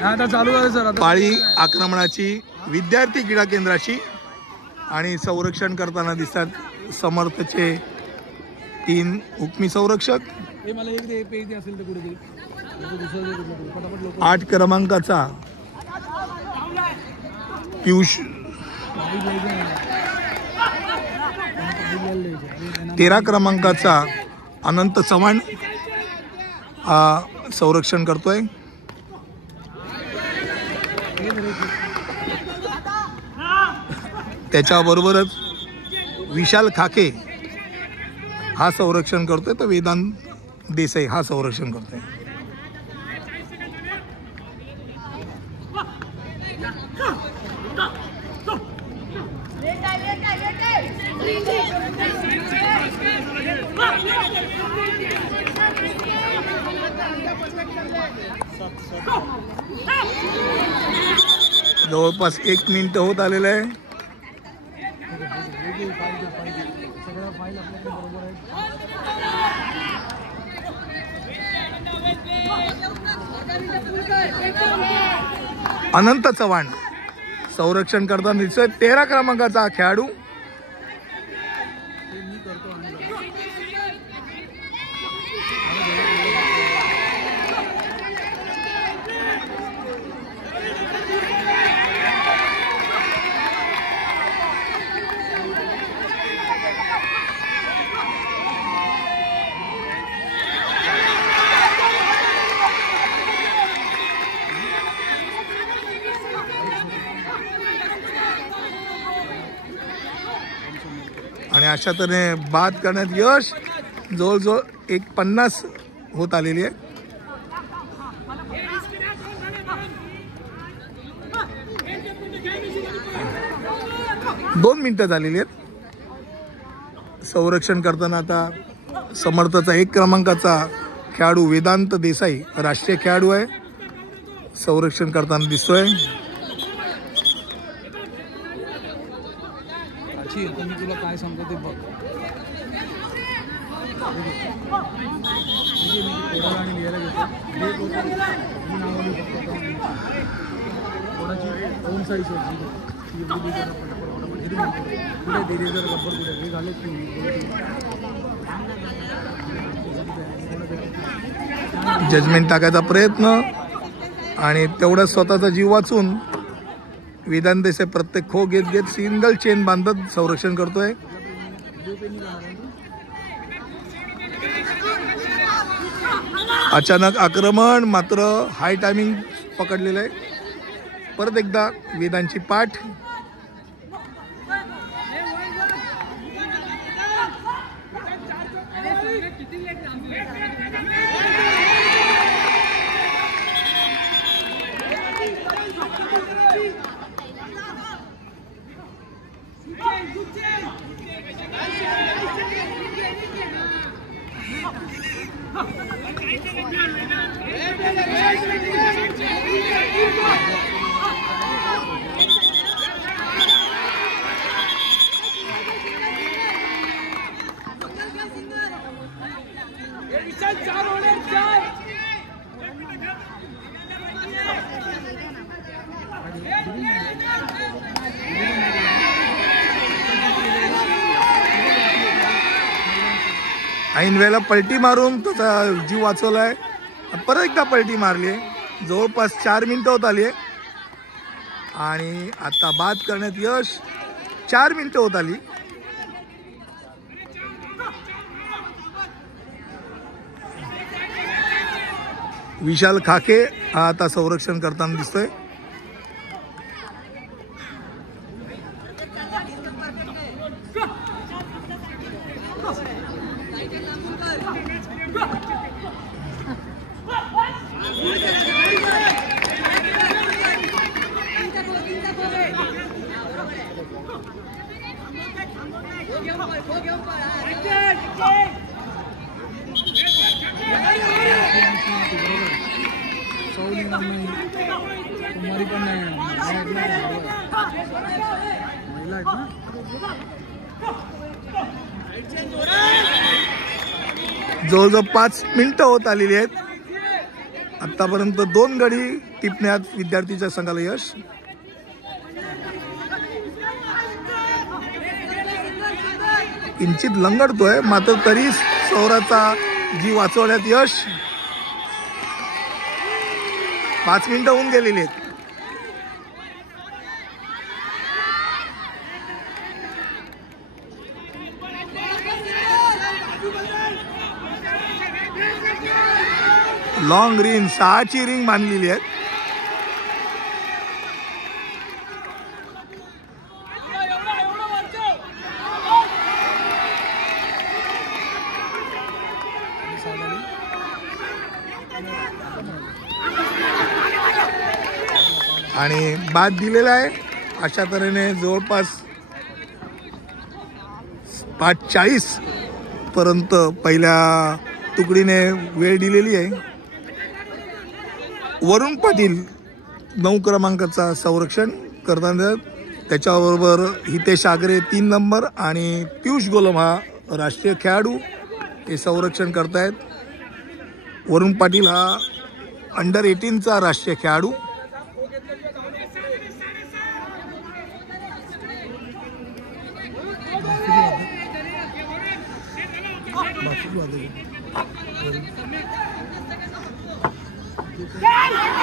आता चालू आहे सर. पाळी आक्रमणाची विद्यार्थी क्रीडा केंद्राची आणि संरक्षण करताना दिसतात समर्थचे 3 हुकमी संरक्षक. 8 क्रमांकाचा पियुष, 13 क्रमांकाचा अनंत चव्हाण संरक्षण करतोय. त्याच्याबरोबरच विशाल खाके हा संरक्षण करतोय, तर वेदांत देसाई हा संरक्षण करतोय. जवळपास 1 मिनिट होत आलेलं आहे. अनंत चव्हाण संरक्षण करताना दिसतोय. 13 क्रमांकाचा खेळाडू आणि अशा तऱ्हेने बाद करण्यात यश. जवळजवळ 1:50 होत आलेली आहे. दोन मिनिटं झालेली आहेत. संरक्षण करताना आता समर्थचा 1 क्रमांकाचा खेळाडू वेदांत देसाई राष्ट्रीय खेळाडू आहे, संरक्षण करताना दिसतोय. मी तुला काय सांगतो ते बघ. जजमेंट टाकायचा प्रयत्न आणि तेवढा स्वतःचा जीव वाचून वेदांत देसाई प्रत्येक खो घेत सिंगल चेन बांधत संरक्षण करतोय. अचानक आक्रमण, मात्र हाय टायमिंग पकडलेलं आहे. परत एकदा वेदांची पाठ. ऐन वेळेला पलटी मारून त्याचा जीव वाचवलाय. परत एकदा पलटी मारली. जवळपास 4 मिनिटं होत आली आणि आता बाद करण्यात यश. 4 मिनिटं होत आली. विशाल खाके आता संरक्षण करताना दिसतोय. जवळजवळ 5 मिनिटं होत आलेली आहेत. आतापर्यंत 2 गडी टिपण्यात विद्यार्थीच्या संघाला यश. किंचित लंगडतोय मात्र तरी सौराचा जीव वाचवण्यात यश. 5 मिनिटं होऊन गेलेली आहेत. लॉंग रिंग 6ची रिंग बांधलेली आहे. आणि बाद दिलेला आहे. अशा तऱ्हेने जवळपास 5:40 पर्यंत पहिल्या तुकडीने वेळ दिलेली आहे. वरुण पाटील 9 क्रमांकाचा संरक्षण करताना, त्याच्याबरोबर हितेश आगरे 3 नंबर आणि पियुष गोलम हा राष्ट्रीय खेळाडू हे संरक्षण करतायत. वरुण पाटील हा अंडर 18चा राष्ट्रीय खेळाडू.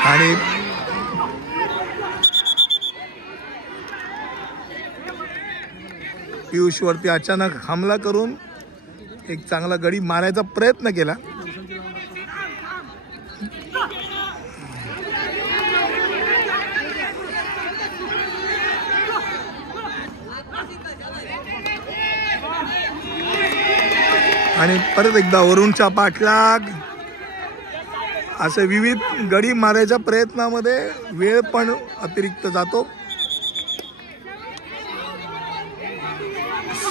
आणि पियुष वरती अचानक हमला करून एक चांगला गडी मारायचा प्रयत्न केला. आणि परत एकदा वरुणचा पाठलाग. असे विविध गडी मारायच्या प्रयत्नामध्ये वेळ पण अतिरिक्त जातो.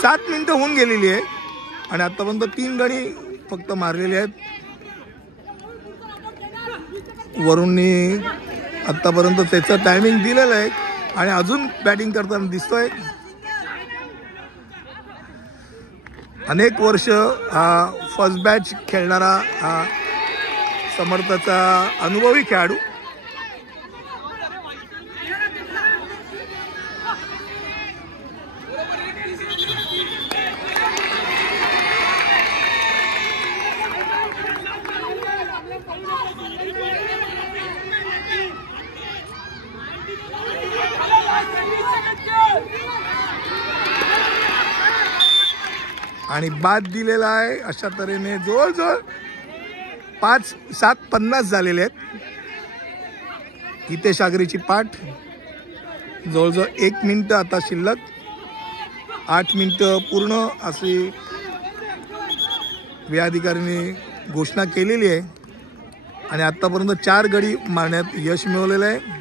7 मिनिटं होऊन गेलेली आहे आणि आतापर्यंत 3 गडी फक्त मारलेले आहेत. वरुणनी आतापर्यंत त्याचं टायमिंग दिलेलं आहे आणि अजून बॅटिंग करताना दिसतोय. अनेक वर्ष हा फर्स्ट बॅच खेळणारा हा समर्थाचा अनुभवी खेळाडू. आणि बाद दिलेला आहे. अशा तऱ्हेने जवळजवळ 7:50 झालेले आहेत. हितेश आगरेची पाठ. जवळजवळ 1 मिनिट आता शिल्लक. 8 मिनिटं पूर्ण अशी व्यय अधिकाऱ्यांनी घोषणा केलेली आहे आणि आतापर्यंत 4 गडी मारण्यात यश मिळवलेलं आहे.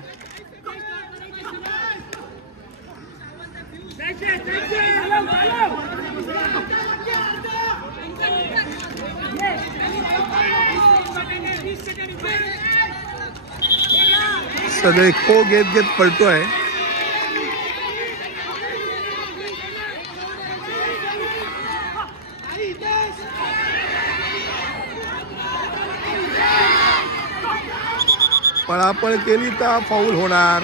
सगळे खो घेत पळतोय. पळापळ केली तर फाऊल होणार.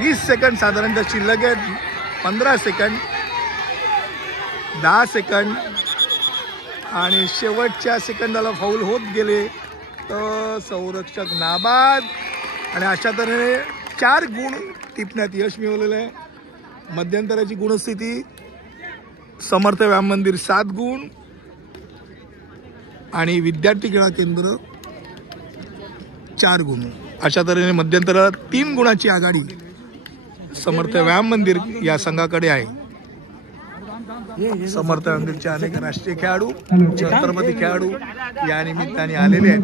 वीस सेकंड साधारणतः शिल्लक आहेत. 15 सेकंड, 10 सेकंड आणि शेवटच्या सेकंदाला फाऊल होत गेले तर संरक्षक नाबाद. आणि अशा तऱ्हेने 4 गुण टिपण्यात यश मिळवलेलं आहे. मध्यंतराची गुणस्थिती समर्थ व्यायाम मंदिर 7 गुण आणि विद्यार्थी क्रीडा केंद्र 4 गुण. अशा तऱ्हेने मध्यंतरात 3 गुणाची आघाडी समर्थ व्यायाम मंदिर या संघाकडे आहे. समर्थ मंदिरचे अनेक राष्ट्रीय खेळाडू, छत्रपती खेळाडू या निमित्ताने आलेले आहेत.